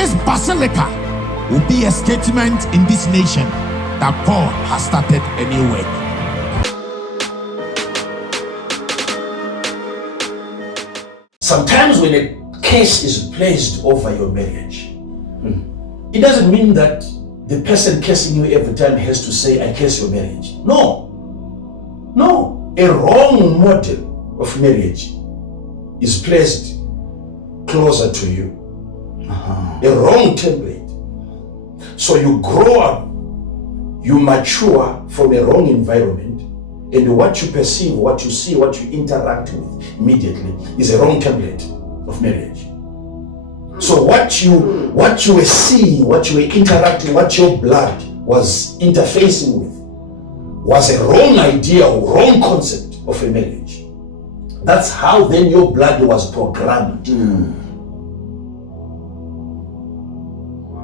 this basilica will be a statement in this nation that God has started a new work. Sometimes when a curse is placed over your marriage, it doesn't mean that the person cursing you every time has to say, I curse your marriage. No. A wrong model of marriage is placed closer to you. A wrong template. So you grow up, you mature from a wrong environment, and what you perceive, what you see, what you interact with immediately is a wrong template of marriage. So what you were seeing, what you were interacting, what your blood was interfacing with was a wrong idea or wrong concept of a marriage. That's how then your blood was programmed.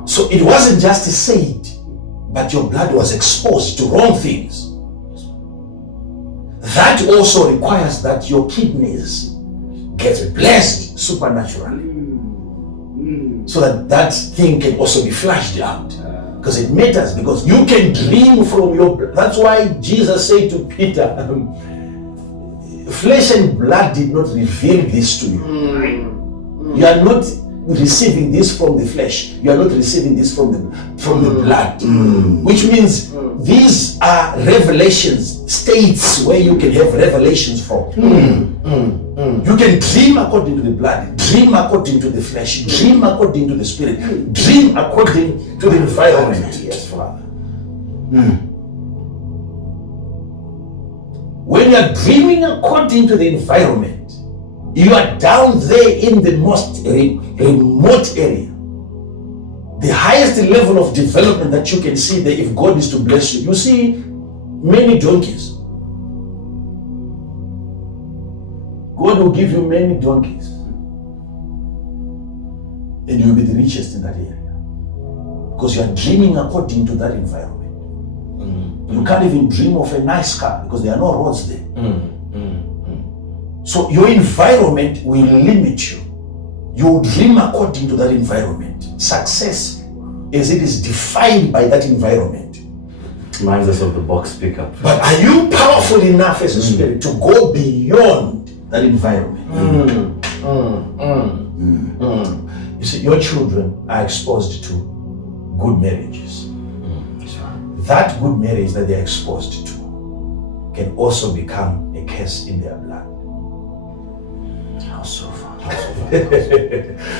So it wasn't just said, but your blood was exposed to wrong things. That also requires that your kidneys get blessed supernaturally, so that thing can also be flushed out. Because it matters, because you can dream from your blood. That's why Jesus said to Peter, flesh and blood did not reveal this to you. You are not receiving this from the flesh. You are not receiving this from the blood. Which means these are revelations, states where you can have revelations from. You can dream according to the blood, dream according to the flesh, dream according to the spirit, dream according to the environment. Yes, Father. When you are dreaming according to the environment, you are down there in the most remote area. The highest level of development that you can see there, if God is to bless you. You see many donkeys. God will give you many donkeys, and you'll be the richest in that area, because you are dreaming according to that environment. You can't even dream of a nice car because there are no roads there. So your environment will limit you. You dream according to that environment. Success, as it is defined by that environment, reminds us of the box pickup. But are you powerful enough as a spirit to go beyond that environment? You see, your children are exposed to good marriages. That good marriage that they're exposed to can also become a curse in their blood. How so far?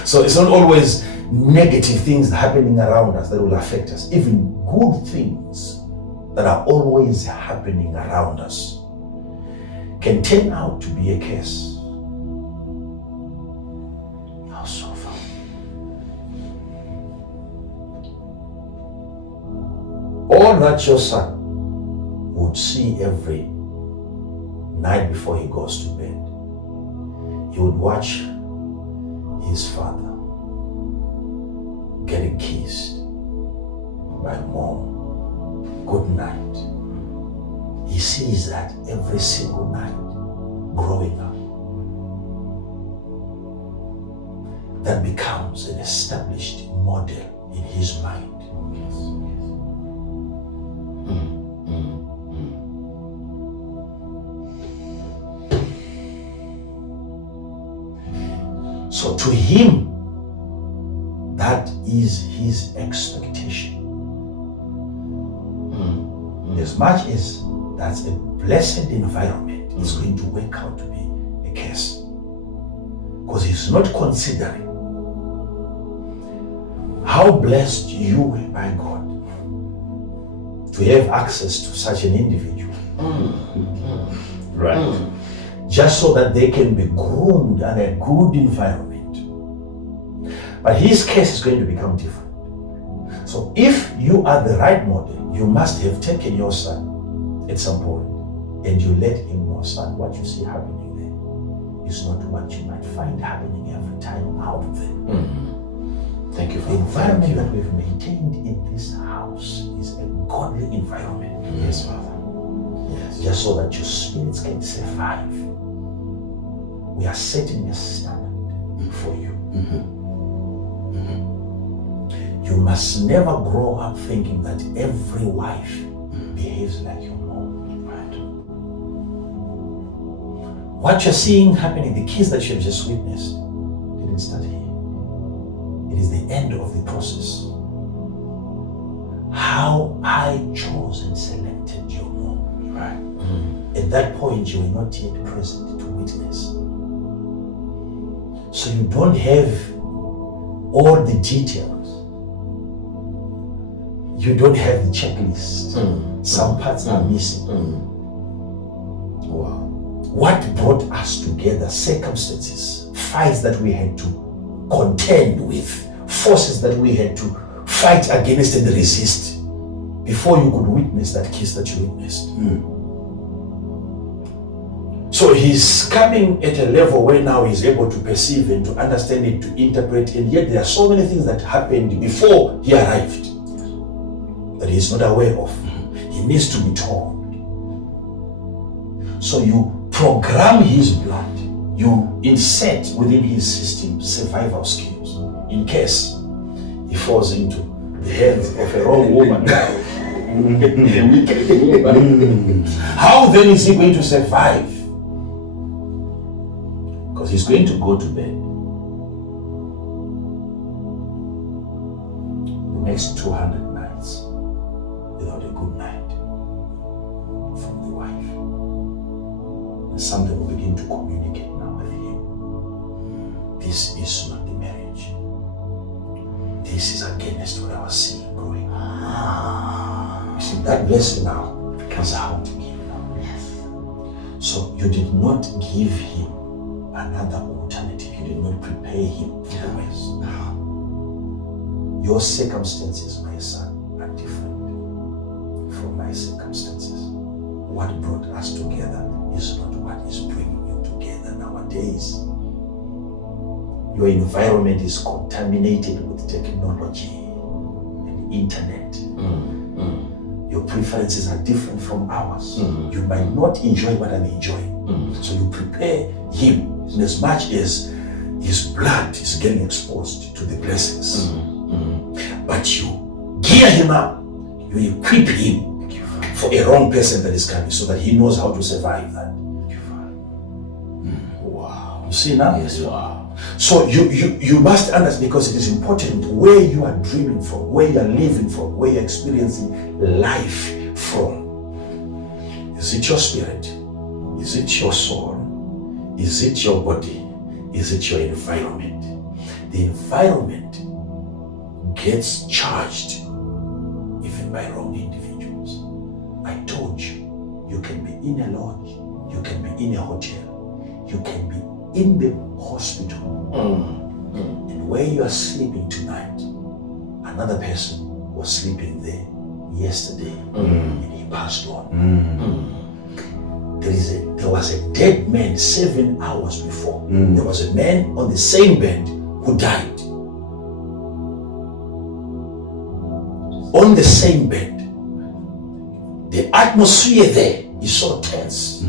So it's not always negative things happening around us that will affect us. Even good things that are always happening around us can turn out to be a curse. How so far? All that your son would see every night before he goes to bed, he would watch his father getting kissed by mom. Good night. He sees that every single night growing up. That becomes an established model in his mind. So to him, that is his expectation. As much as that's a blessed environment, it's going to work out to be a curse. Because he's not considering how blessed you were by God to have access to such an individual. Right. Just so that they can be groomed in a good environment. But his case is going to become different. So if you are the right model, you must have taken your son at some point and you let him know, son, what you see happening there is not what you might find happening every time out there. Thank you for the environment that we've maintained in this house is a godly environment. Yes, Father. Yes. Just so that your spirits can survive. We are setting a standard for you. You must never grow up thinking that every wife behaves like your mom. Right. What you're seeing happening, the kids that you have just witnessed, didn't start here. It is the end of the process. How I chose and selected your mom. Right. At that point, you were not yet present to witness. So you don't have all the details. You don't have the checklist. Some parts are missing. Wow. What brought us together? Circumstances, fights that we had to contend with, forces that we had to fight against and resist before you could witness that kiss that you witnessed. So he's coming at a level where now he's able to perceive and to understand it, to interpret, and yet there are so many things that happened before he arrived that he's not aware of. He needs to be told. So you program his blood, you insert within his system survival skills in case he falls into the hands of a wrong woman. How then is he going to survive? Because he's going to go to bed. The next 200 nights without a good night from the wife. And something will begin to communicate now with him. This is not the marriage. This is against what I was seeing growing up. You see, that blessing now becomes how to give now. Yes. So you did not give him another alternative. You did not prepare him for the West. Your circumstances, my son, are different from my circumstances. What brought us together is not what is bringing you together nowadays. Your environment is contaminated with technology and internet. Your preferences are different from ours. You might not enjoy what I'm enjoying. So you prepare him in as much as his blood is getting exposed to the blessings. But you gear him up, you equip him for a wrong person that is coming so that he knows how to survive that. Wow. You see now? Yes. Wow. So you must understand, because it is important where you are dreaming from, where you are living from, where you are experiencing life from. Is it your spirit? Is it your soul? Is it your body? Is it your environment? The environment gets charged even by wrong individuals. I told you, you can be in a lodge, you can be in a hotel, you can be in the hospital. And where you are sleeping tonight, another person was sleeping there yesterday and he passed on. There was a dead man 7 hours before. There was a man on the same bed who died. On the same bed. The atmosphere there is so tense.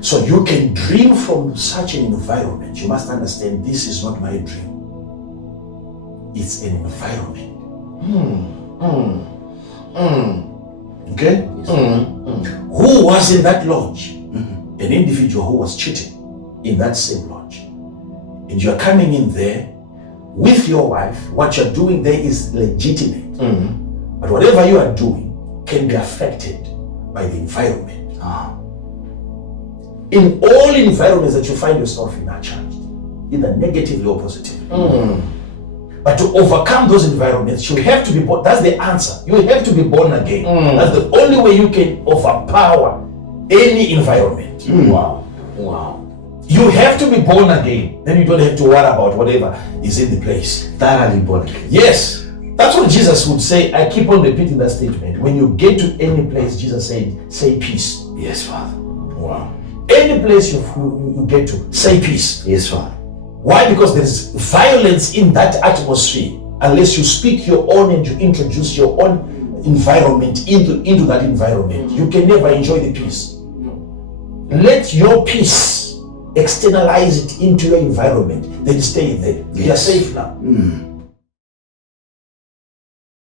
So you can dream from such an environment. You must understand, this is not my dream. It's an environment. Okay? Who was in that lodge? An individual who was cheating in that same lodge. And you're coming in there with your wife. What you're doing there is legitimate. But whatever you are doing can be affected by the environment. In all environments that you find yourself in are charged, either negatively or positively. But to overcome those environments, you have to be born. That's the answer. You have to be born again. That's the only way you can overpower any environment. Wow. Wow. You have to be born again. Then you don't have to worry about whatever is in the place. Thoroughly born again. Yes. That's what Jesus would say. I keep on repeating that statement. When you get to any place, Jesus said, say peace. Yes, Father. Wow. Any place you get to, say peace. Yes, Father. Why? Because there is violence in that atmosphere. Unless you speak your own and you introduce your own environment into that environment, you can never enjoy the peace. Let your peace externalize it into your environment, then stay there. You are safe now.